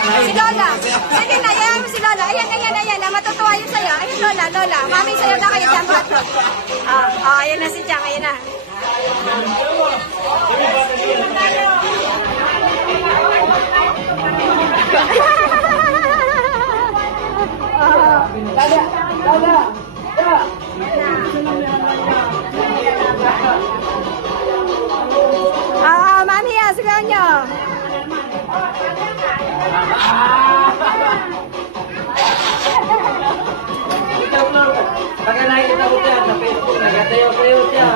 Si Lola. Sige na, yan si Lola. Ayan. Matutuwa yun sa'yo. Ayan, Lola. Mami, sa'yo na kayo dyan. Ayan na si Chang. Ayan na. Lola. Mami, sigaw nyo. Pagka nakikita ko siya sa Facebook, nagatayo-tayo siya.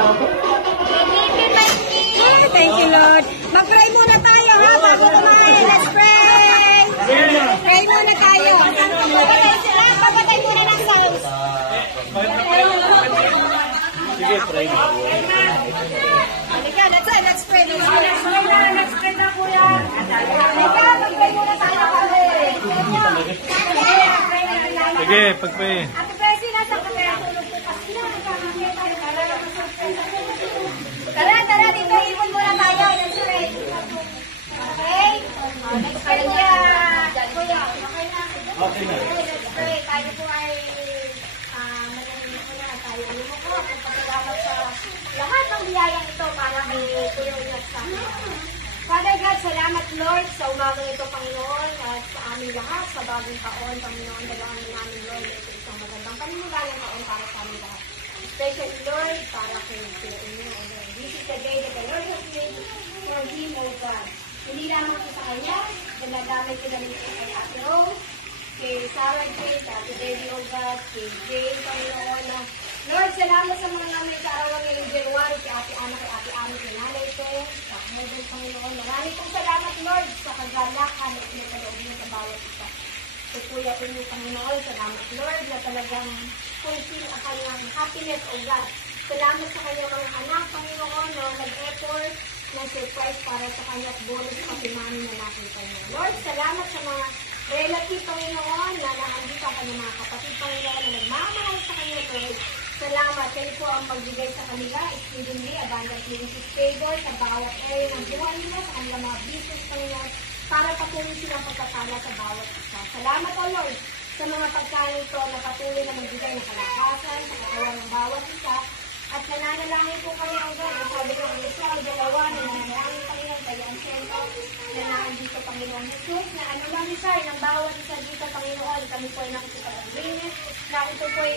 Thank you, Lord. Mag-pray muna tayo, ha? Bago kumain. Let's pray. Pray muna tayo. Papatay muna ng sound. Sige, pray. Halika, let's pray. Let's pray na, kuya. Halika, mag-pray muna tayo. Sige, pag-pray. Ate Percy, nasa kaya tulog po kasi. Tara, dito ipon muna tayo. Let's pray. Okay? Let's pray, kuya. Kuya, okay na. Okay na. Let's pray. Tayo po ay manahimik po na. Tayo lumoko. Pagpasalamat sa lahat ng biyayang ito para kay Kuya Unyat sa amin. Father God, salamat Lord sa umagang ito, Panginoon, at sa aming lahat, sa bagong taon, Panginoon, dalawang namin, Lord, ito isang magandang panimulayang taon para sa aming lahat. Especially, Lord, para kay Kuya Unyat. This is the day that the Lord has made for Him, O God. Hindi lamang ito sa Kanya, dinadamay ko na rin kay Ate Rose, kay Sarah Jane, kay Ate Debbie, O God, kay Jane, Panginoon. Lord, salamat sa mga namin sa araw ngayong January, kay Ate Ana, kay Ate Ana, kay Nanay ko, sa Panginoon, Panginoon. Maraming pong salamat, Lord, sa kagalakan at pinagkaloob niyo sa bawat isa. Sa Kuya Unyo, Panginoon, salamat, Lord, na talagang fulfill ang kanyang happiness, O God. Salamat sa kanyang mga anak, Panginoon, na nag-effort, ng surprise para sa kanyang bonus sa namin na nakita niyo. Lord, salamat sa mga relative, Panginoon, na naandito ang kanyang mga kapatid, Panginoon, na nagmamahal sa kanya, Lord. Salamat. Kayo po ang magbigay sa kanila, exceedingly, abundantly, in His favor, sa bawat area ng buwan nila, sa kanilang mga business, Panginoon, para patuloy silang pagkakala sa bawat isa. Salamat, O Lord, sa mga pagkain ito na patuloy na magbigay ng kalakasan sa katawan ng bawat isa. At nananalangin po kami, O God, ang sabi ng isa o dalawa na nananalangin Panginoon, kayo ang sento na naandito, Panginoon Jesus, na anulang isa ng bawat isa dito, Panginoon, kami po ay nakikipag-agreement, na ito po ay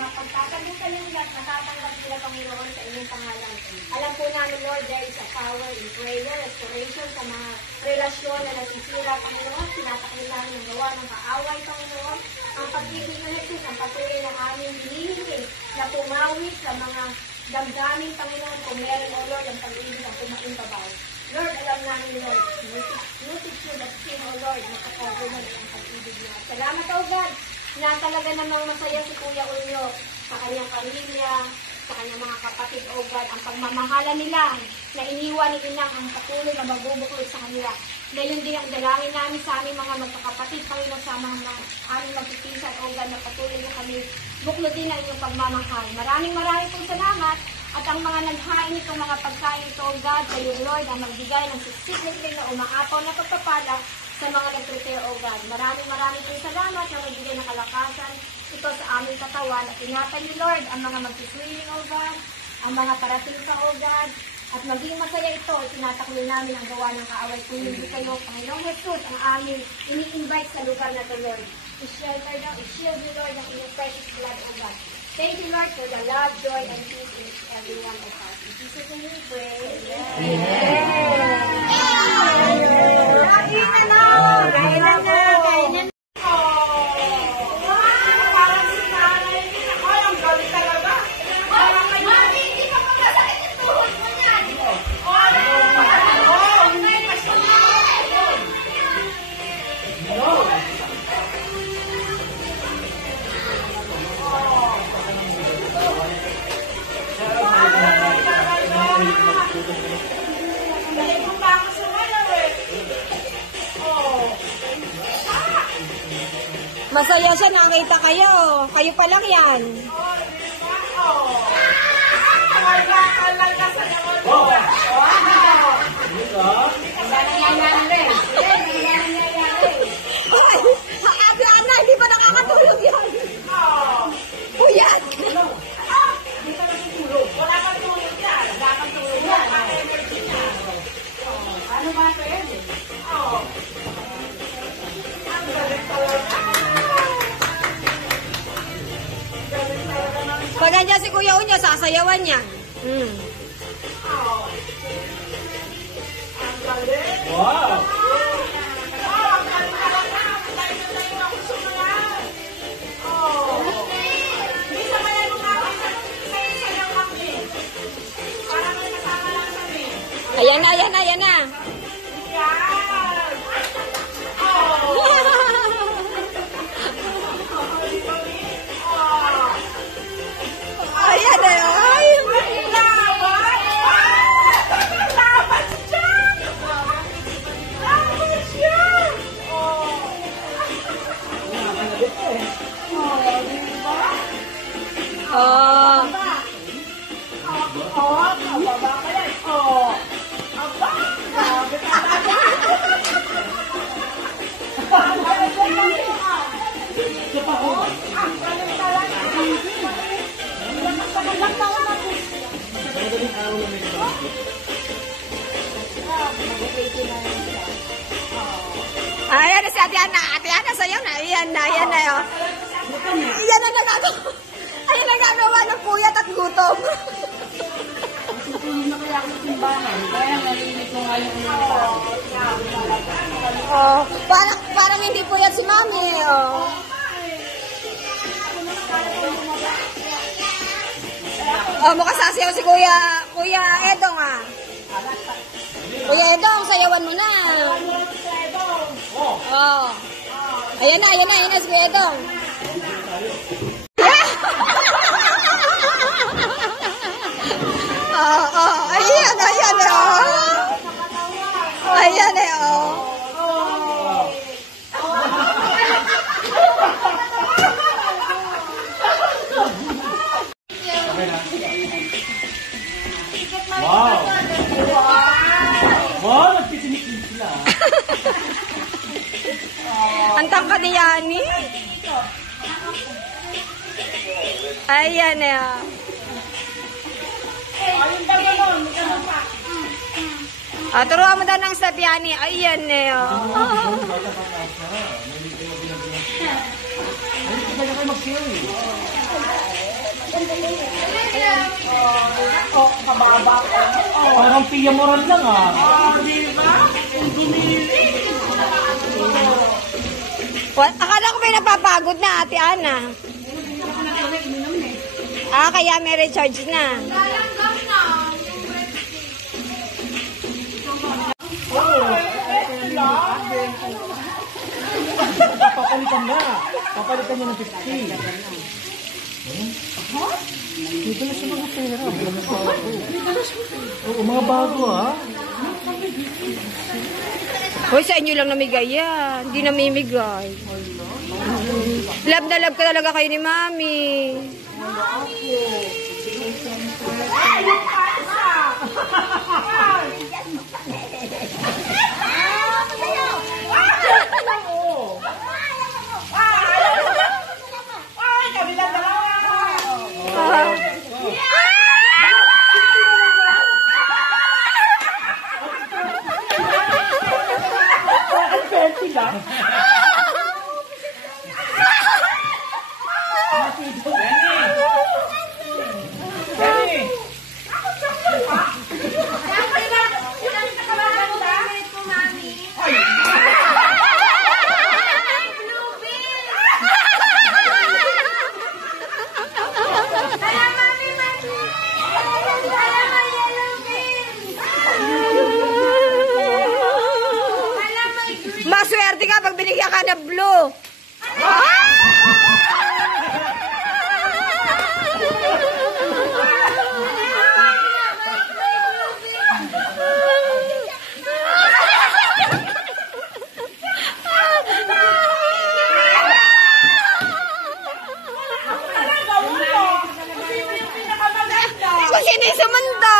mapagtatagutan yung lahat, natatanggap sila, Panginoon, sa inyong pangalan. Alam po namin, Lord, there is a power in prayer, restoration sa mga relasyon na nasisira, Panginoon, tinatakil namin ang gawa ng kaaway, Panginoon, ang pag-ibig ng Jesus, ang patuloy na aming hinihingi na pumawi sa mga damdamin, Panginoon, kung meron, O Lord, ang pag-ibig ang kumaintabaw. Lord, alam namin, Lord, notice nyo that sin, O Lord, nakakagunan ang pag-ibig niya. Salamat, O God, na talaga namang masaya si Kuya Unyo sa kanyang pamilya, sa kanyang mga kapatid, O God, ang pagmamahala nila na iniwan ni Inang ang patuloy na magbubukod sa kanila. Ngayon din ang dalangin namin sa aming mga magkakapatid, Panginoon, sa mga aming magpipinsan, O God, na patuloy na kami buklo din ang inyong pagmamahal. Maraming pong salamat at ang mga naghain itong mga pagkain ito, O God, sa iyo, Lord, ang magbigay ng significant na umaapaw na pagpapala sa mga nag-prepare, O God. Maraming pong salamat na magbigay ng kalakasan ito sa aming katawan at ingatan niyo, Lord, ang mga magsiswimming, O God, ang mga parating sa, O God, at maging masaya ito, tinataklo namin ang gawa ng kaaway kung hindi kayo, Panginoong Jesus, ang aming ini-invite sa lugar na ito, Lord. I-shelter down, i-shield you, Lord, ng inyong precious blood, O God. Thank you, Lord, for the love, joy, and peace in every one of us. In Jesus' name we pray. Amen. Kailan na. Masaya siya, nakita kayo. Kayo pa lang yan. Sana yan namin. ganyan si Kuya Unya, sasayawan niya. Wow! Ayan na, ayan na, ayan na. Ayan na, ay. Oh. Ayan na si Ate Ana. Ate Ana, sayo na. Ayan na, ayan na. Oh. Ayan na nagagawa. Ayan na nagagawa ng puyat at gutom. Tulog na kaya ako sa simbahan. Kaya narinig ko nga yung Oh, parang hindi puyat si Mami. Oh. Oh, mukhang sasayaw si Kuya Edong ah. Kuya Edong, sayawan mo na. Oh. Ayan na, ayan na, ayan na si Kuya Edong. Oh, ayan, ayan, oh. Ayan, oh. Wow! Wow! Nagtitinik-tinik sila. Ang tangka ni Yani. Ayan na. Turuan mo daw ng step, Yani. Ayan na. Parang Pia Moral lang ah. Akala ko may napapagod na, Ate Ana. Kaya may recharge na. Papalitan na. Papalitan niya ng 50. Dito na sa mga pera. Oo, mga bago ha. Hoy, sa inyo lang namigay yan. Hindi namimigay. Love na love ka talaga kayo ni Mami. Maswerte ka pag binigyan ka ng blue. Kung sino yung sumundo?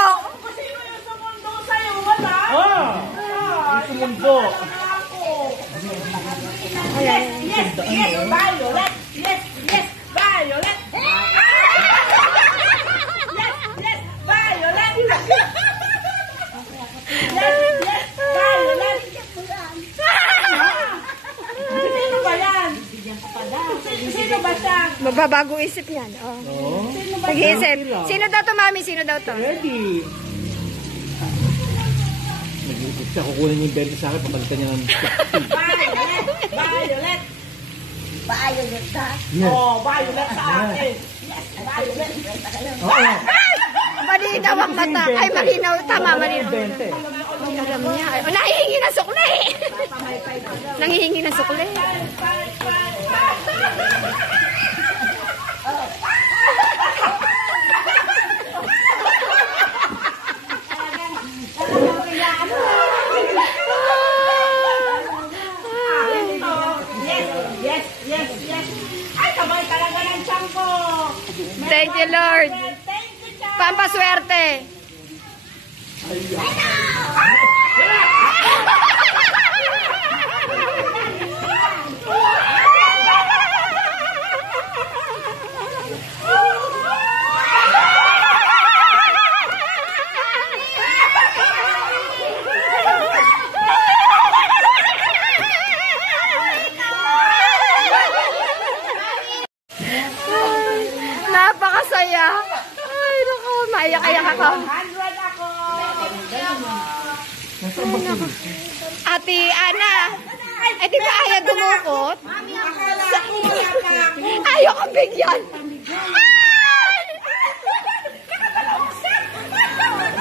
Yung sumundo. Yes, Violet. Yes, Violet. Yes, Violet. Violet. Sino ba yan? Sino ba siya? Mababago isip yan. Oh. Oo. Nag-iisip. Sino daw to, mami? Sino daw to? Ready. Nag-iisip siya, kukunin niya yung 20 sa akin, papalitan niya ng 50. Violet. Violet ka. Yes. Oh, violet sa akin. Violet. Oo. Malinaw ang mata. Ay, malinaw. Tama, malinaw. 20. Alam niya. Oh, nahihingi ng sukli. Nangihingi ng sukli. Yes, yes, yes. Ay, sabay talaga ng tiyan ko. Thank you, Lord. Thank you, tiyan. Pampaswerte. Napakasaya. Ay, naku, maiyak-iyak ako. 100 ako. Ate Ana, eh di ba ayaw dumukot? Ayaw kang bigyan. Ay!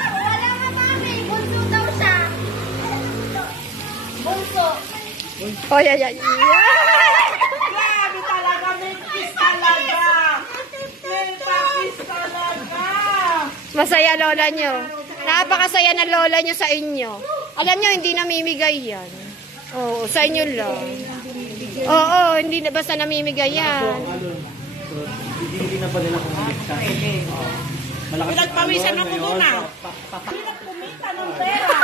Wala nga mami. Bunso daw siya. Bunso. Oh, yeah, yeah, yeah. Grabe talaga, may kiss talaga. May pakis talaga. Masaya lola nyo. Napakasaya na lola nyo sa inyo. Alam nyo, hindi namimigay yan. Oo, sa inyo lang. Oo, hindi na basta namimigay yan. Hindi na pa nila kung sa malakas. Pinagpawisan ako doon ah. Pinagpumita ng pera.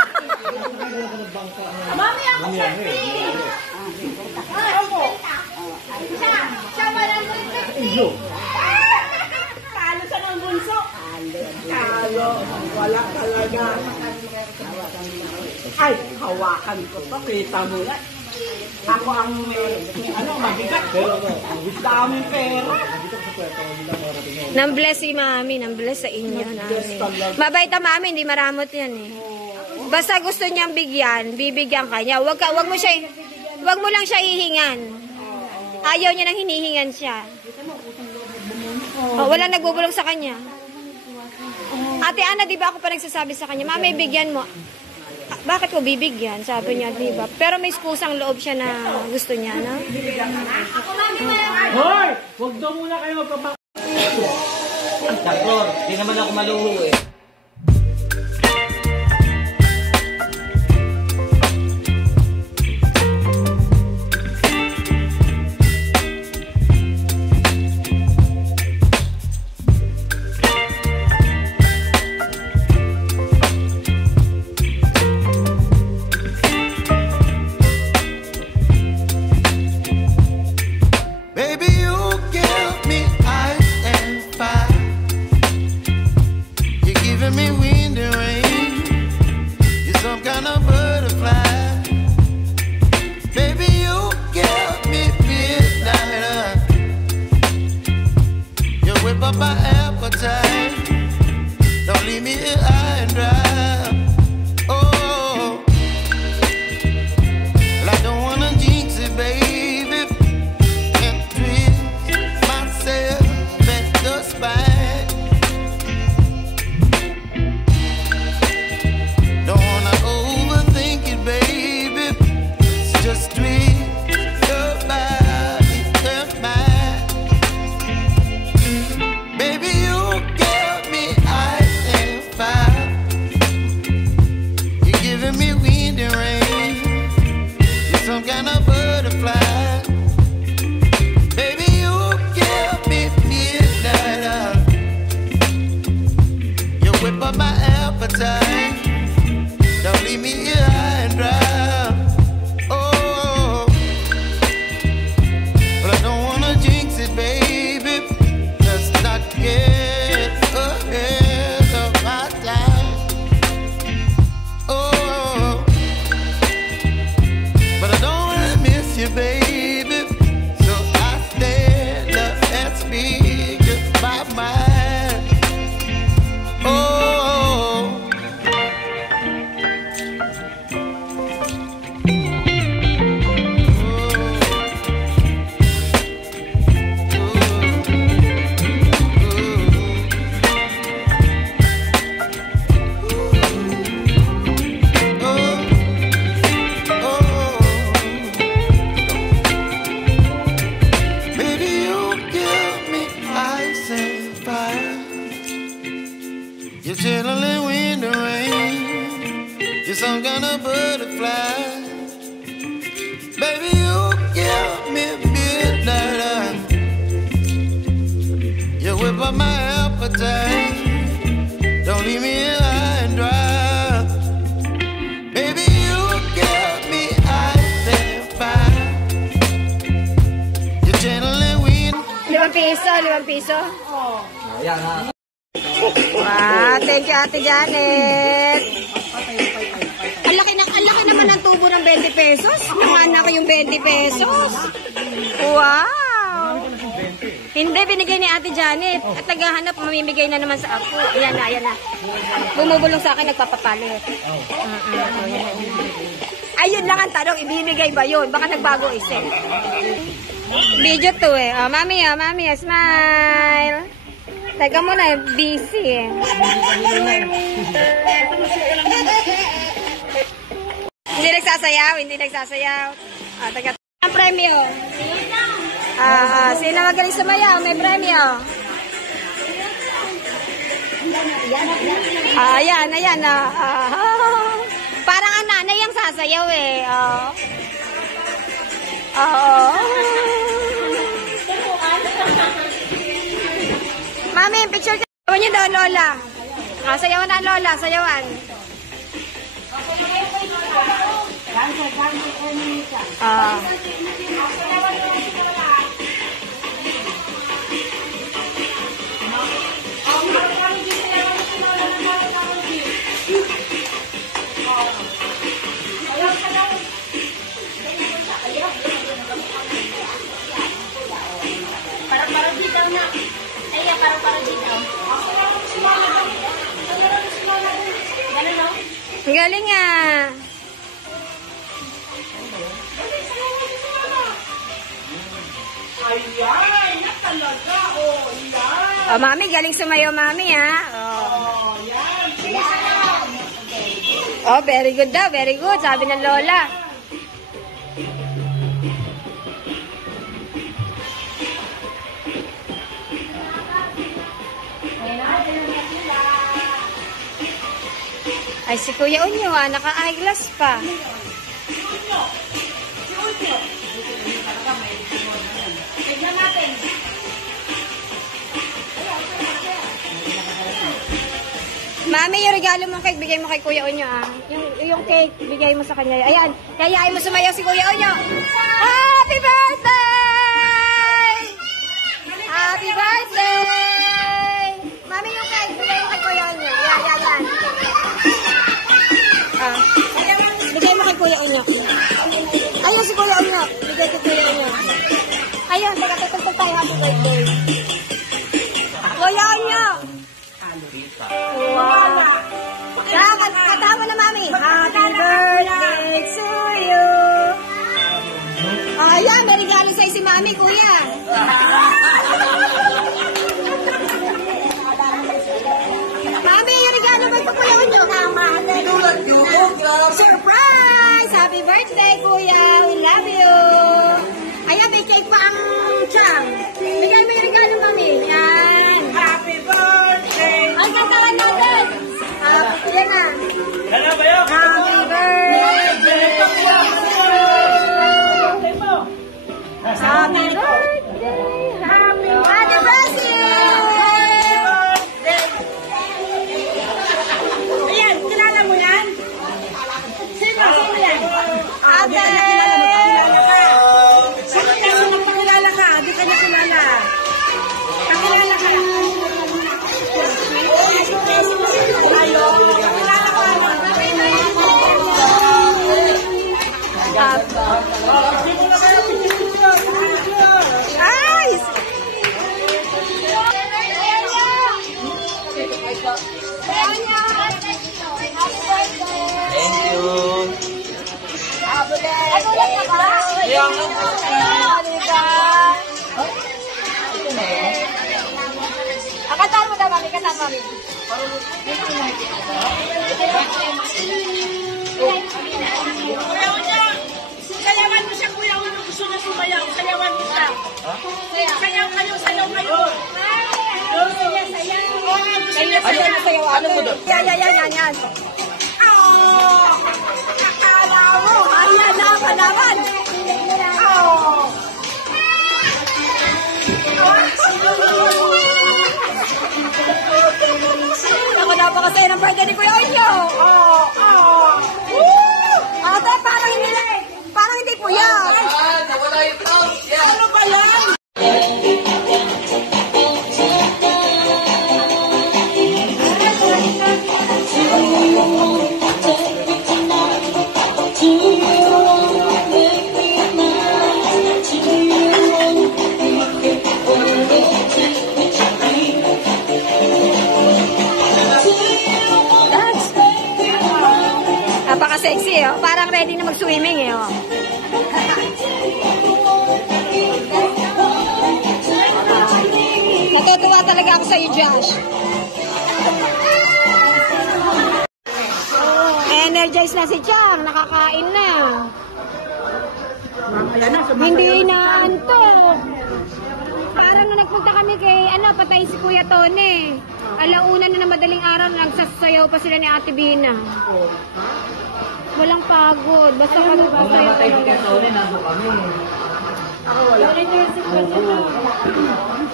Mami, ako sa Ay, ako. Siya walang Iyo. Talo siya ng bunso. Talo. Wala talaga. Ay, hawakan ko to. Kita mo yan. Ako ang mabigat ko. Daming pera. Nang-bless si mami, nang-bless sa inyo. Mabait ang mami, hindi maramot yan eh. Basta gusto niyang bigyan, bibigyan ka niya. Wag mo lang siya hihingan. Ayaw niya nang hinihingan siya. Oh, wala nagbubulong sa kanya. Ate Ana, di ba ako pa nagsasabi sa kanya, mami, bigyan mo. Bakit ko bibigyan? Sabi niya, di ba? Pero may kusang loob siya na gusto niya, no? Hoy! Huwag daw muna kayo magpapak... Doktor, di naman ako maluho eh. Baby, you give me ice and fire. You're giving me wind and rain. You're some kind of butterfly. Baby, you give me midnight. You whip up my appetite. Don't leave me here high and dry. Oh, well, I don't wanna jinx it, baby. Don't wanna overthink it, baby. It's just twist your body, your mind. Baby, you get up my appetite. Don't leave me here high and dry. Baby, you get me out there fine. You're gently wean. 5 piso, 5 piso. Ayan ha. Wow, thank you Ate Janet. Ang laki naman ng tubo ng 20 pesos. Namana ko yung 20 pesos. Wow. Hindi, binigay ni Ate Janet. At naghahanap, mamimigay na naman sa ako. Ayan na. Bumubulong sa akin, nagpapapalit. Ayun lang ang tanong, ibibigay ba yun? Baka nagbago isip. Video to eh. Oh, mami, smile. Teka muna, busy eh. Hindi nagsasayaw. Teka, ang premyo. Sino magaling sumayaw? May premyo. Ayan. Parang ang nanay yung sasayaw eh. Mami, picture ka. Sayawan niyo daw, Lola. Sayawan na, Lola. Sayawan. Ang galing nga. Ayan, yan talaga. Oh, yan. Mami, galing sumayaw, Mami, ha? Oh, very good daw. Very good. Sabi ng Lola. Ay, si Kuya Unyo, naka-eyeglass pa. Mami, yung regalo mong cake, bigay mo kay Kuya Unyo, Yung cake, bigay mo sa kanya. Ayan, yayain mo sumayaw si Kuya Unyo. Happy birthday! Happy birthday! Mami, yung cake, bigay mo kay Kuya Unyo. Yan. Bigay mo kay Kuya Unyo. Ayun si Kuya Unyo. Bigay kay Kuya Unyo. Ayun, tutultog tayo. Happy birthday. Kuya Unyo. Wow. Katawa na, Mami. Happy birthday to you. Ayan, may regalo sa'yo si Mami, Kuya. Mami, yung regalo ba ito, Kuya Unyo? Surprise! Happy birthday, Kuya! We love you! Ayan, may cake pa ang cham. Bigyan mo yung regalo, Mami. Yan. Happy birthday! Ang katawan natin! Kuya na. Ano ba yun? Happy birthday! Happy birthday! Happy birthday! Ayan, kilala mo yan? Sino yan? Ate! Sino yan? Nagpakilala ka? Di ka niya kilala. Pakilala ka. Hello? Pakilala ko. Guys! Thank you. Yang Katan mo daw, Mami. Katan, Mami. Sayawan mo siya, Kuya. Ano gusto niya sumayaw? Sayawan mo siya. Sayaw kayo, sayaw kayo. Ano mo doon? Yan. Akala mo. Ayan na, panaman. napakasaya ng birthday ni Kuya Onyo. Ate, parang hindi kuya. Ano ba yan? Napaka-sexy, oh. Parang ready na mag-swimming, eh, oh. Natutuwa talaga ako sa'yo, Josh. Energized na si Chang. Nakakain na. Hindi na antok. Parang nung nagpunta kami kay, patay si Kuya Tony. Alauna na madaling araw, nagsasayaw pa sila ni Ate Bina. Walang pagod. Basta magsasayaw ka lang. Ako wala.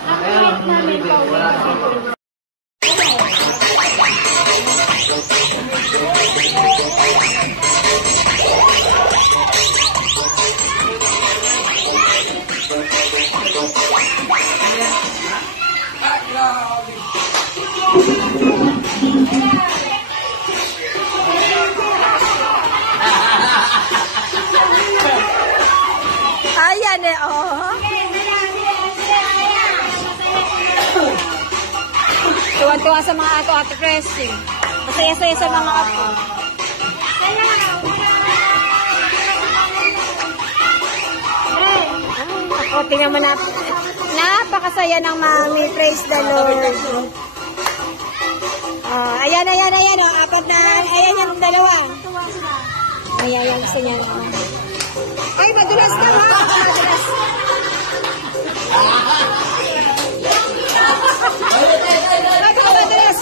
Kahit namin pa wala. Ayan eh, oh. Tuwan-tuwa sa mga ato-ato Christy. Masaya-saya sa mga apo. O, tingnan mo na. Napakasaya ng mami. Praise the Lord. Ayan. Oh, apat na. Ayan yung dalawa. Ayan, gusto niya. Ay, madulas ka ha. Madulas. Madulas.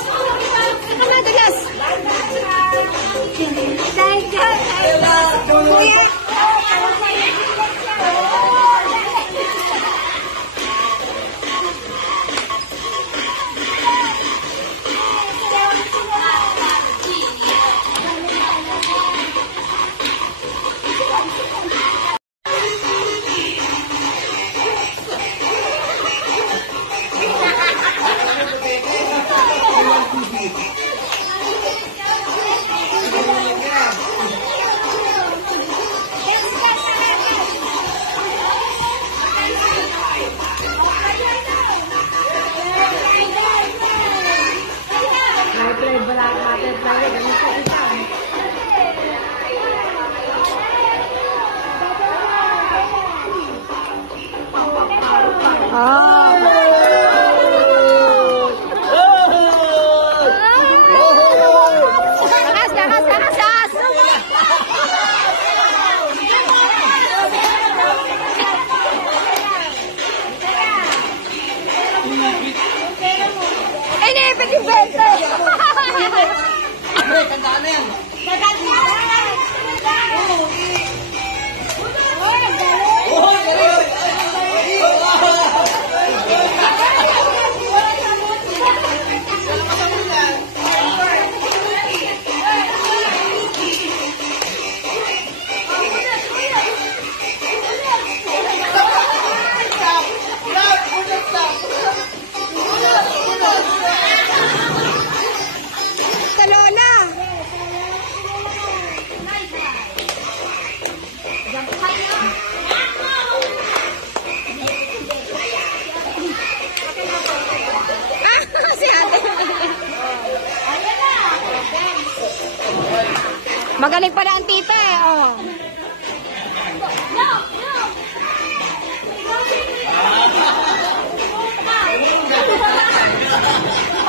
Magaling pala ang tita eh, oh.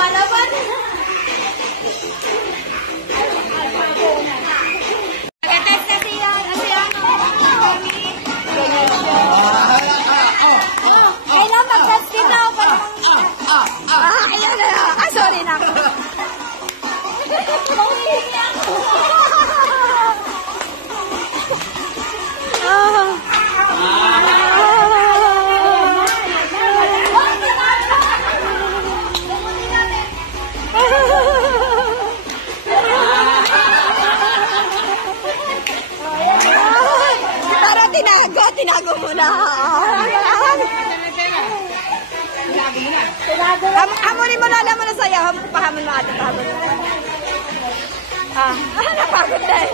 Palaban. Nag-text na siya, Kailan mag-text kita ako pa ayun na. Sorry na. Hamunin mo na, alam mo na sa'yo. Pahamon mo ate, pahamon mo. Napagod na eh.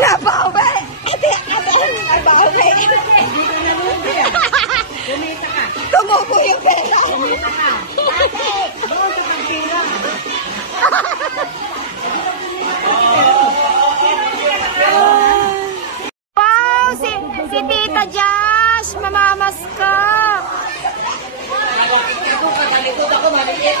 Nabawi! Ate! Nabawi! Kumita ka. Tumubo yung pera. Kumita ka. Ate! Doon sa pagtira. Wow! Si Tita Josh! Mamamas ka! Ito ka, talikod ako, maliit.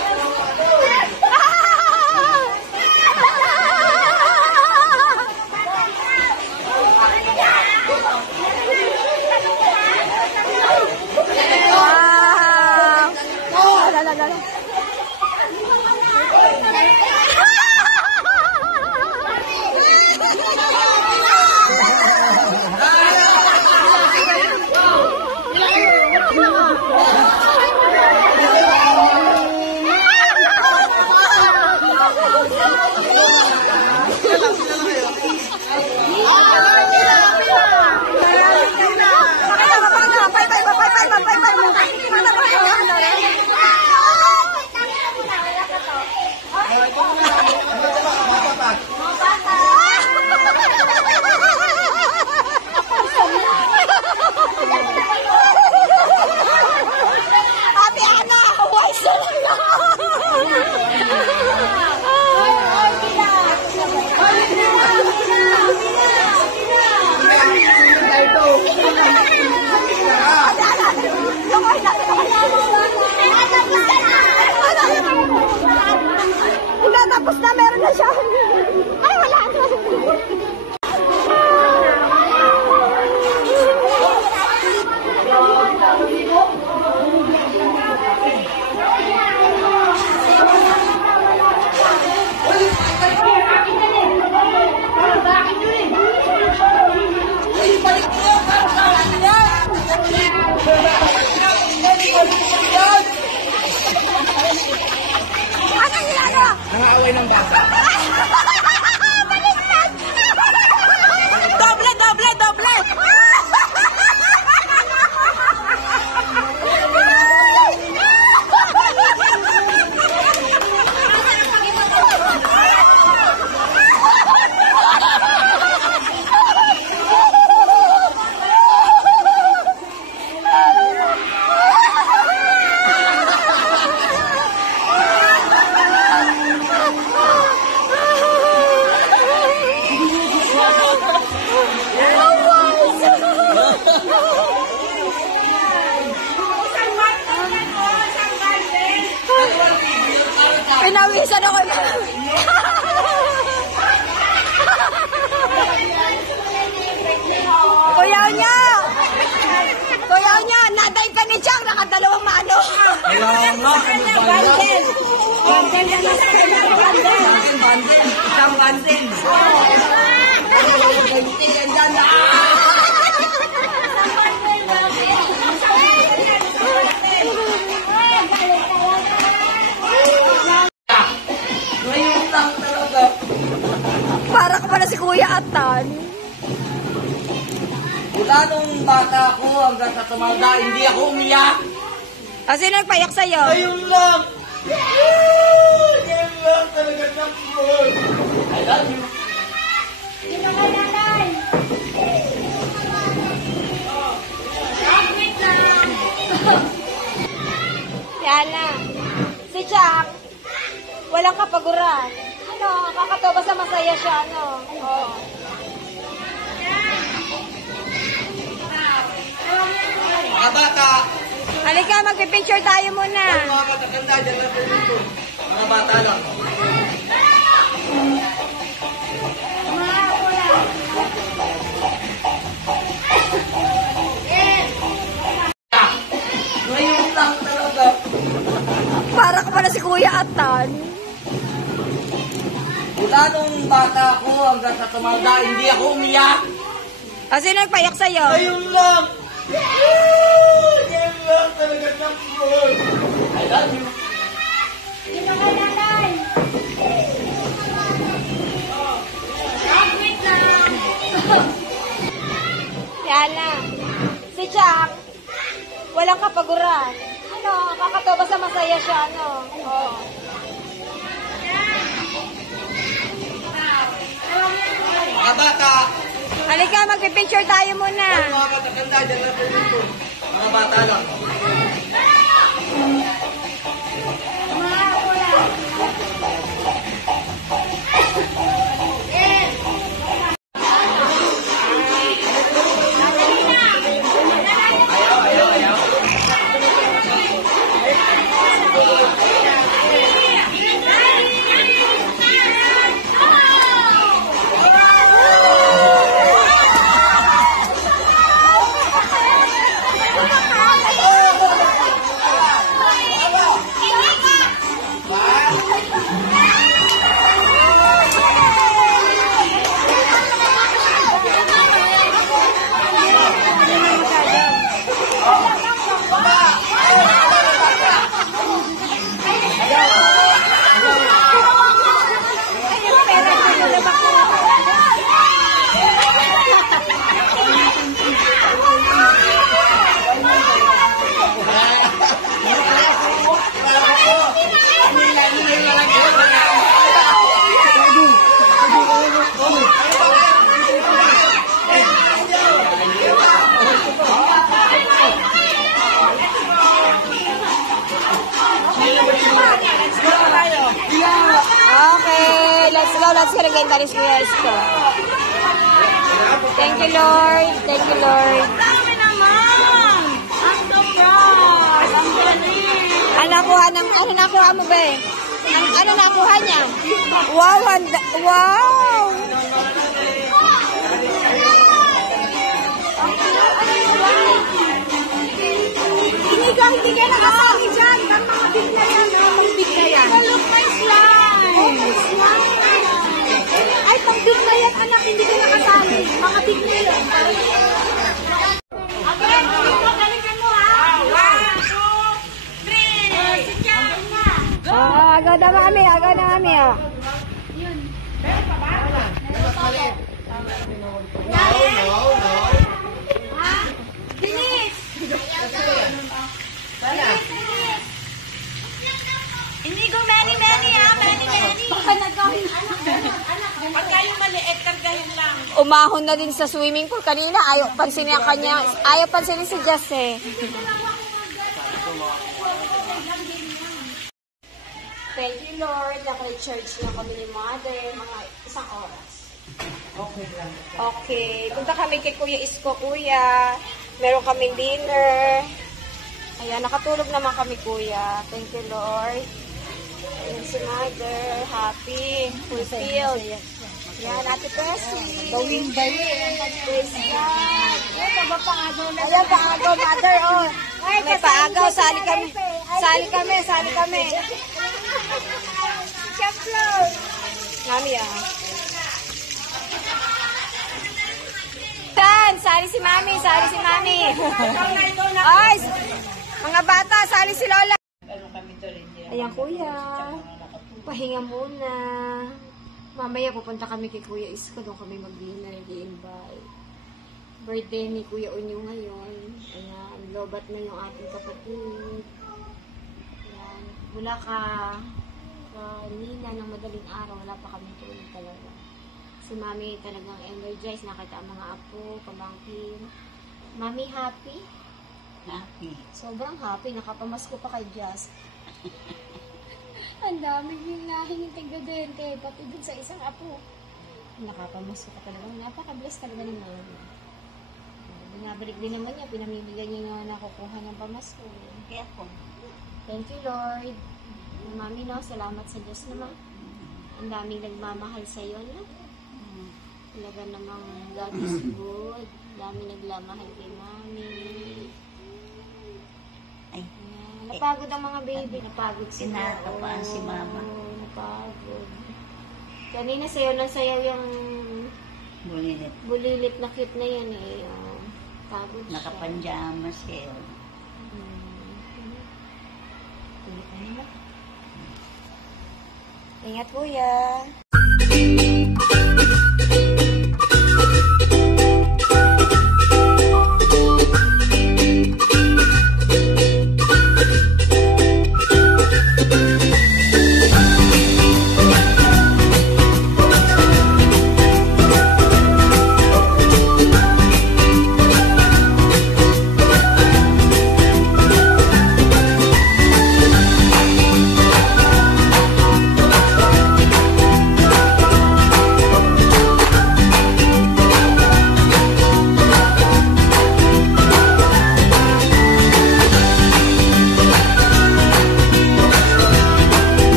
Tapos na, meron na siya. Ay, wala na. Nangaaway ng bata. Doble, doble, doble! Pinawisan ako na. Kuya niya, naday ka ni Chang, nakadalawang mano. Kaya nga, ano ba yan? Isang bandin. Ngayon lang talaga. Para ka pala si Kuya Atan. Mula nung bata ako hanggang sa tumanda, hindi ako umiyak. Sino nagpayak sa'yo? Ngayon lang. Ngayon lang talaga naman. I love you. Dito kay nanay. Wait lang. Yan na. Si Chuck, walang kapaguran. Ano, kakatawa sa masaya siya, ano? Oo. Mga bata, Halika, magpipicture tayo muna. mga matatanda dyan na po dito. Mga bata lang. Ngayon lang talaga. Para ka pala si Kuya Atan. Mula nung bata ako hanggang sa tumanda, hindi ako umiyak. Sino nagpayak sa'yo? Ngayon lang. Ngayon lang talaga naman. I love you. Dito kay nanay. Wait lang. Yan na. Si Chuck, walang kapaguran. Ano, kakatawa basta masaya siya, ano. Oh. Mga bata! Halika, magpipicture tayo muna. Mga katatanda, dyan na po dito. Mga bata lang. Okay, let's go. Let's go again. That is Kuya Isko. Thank you, Lord. Thank you, Lord. Dami naman! Ang surprise! Ang galing! Ano nakuha mo ba eh? Ano nakuha niya? Wow, wow! Hindi ka nakasali dyan. Ang mga big na yan. Ang big na yan. Look, my slime! Oh, my slime. Ay, pag big na yan, anak, hindi ka nakasali. Mga big na yan. Okay, balikan mo ha. 1, 2, 3! Agaw na kami, ah. Bilis! Inigo, many, ha? Many. Baka nagawin. Anak. Pag kayo maliit, kargahin lang. Umahon na din sa swimming pool kanina. Ayaw pansinin si Jess eh. Thank you, Lord. Naka-church na kami ni Mother. Mga 1 oras. Okay. Punta kami kay Kuya Isko, Kuya. Meron kaming dinner. Ayan, nakatulog naman kami, Kuya. Thank you, Lord. Ayan si Mother. Happy. Fulfilled. Yan, Ate Percy. Praise God. Ayan, paagaw, Mother. Oh. May paagaw. Sali kami. Mami, ah. Sali si Mami. Ay, mga bata, sali si Lola. Ayan, Kuya. Pahinga muna. Mamaya pupunta kami kay Kuya Isko. Doon kami mag-dinner. I-invite. Birthday ni Kuya Unyo ngayon. Ayan, lobat na yung ating kapatid. Ayan, mula kanina ng madaling araw, wala pa kami tulog talaga. Si Mami talagang energized. Nakita ang mga apo, pamangkin. Mami, happy? Happy. Sobrang happy. Nakapamasko pa kay Jazz. Ang dami yung nahinging tigradente. Pati dun sa isang apo. Nakapamasko pa talaga. Napaka-bless talaga ni Mami. Binabalik din naman niya. Pinamimigay niya na nakukuha ng pamasko. Kaya po. Thank you, Lord. Mami, no? Salamat sa Diyos naman. Ang daming nagmamahal sa iyo, no? Talaga namang God is good. Dami naglamahal kay Mami. Ay. Napagod ang mga baby. Napagod sila. Sinakapaan si Mama. Oo, napagod. Kanina sayaw ng sayaw yung bulilit na cute na yan eh. Pagod siya. Nakapanjama siya. Ingat, Kuya.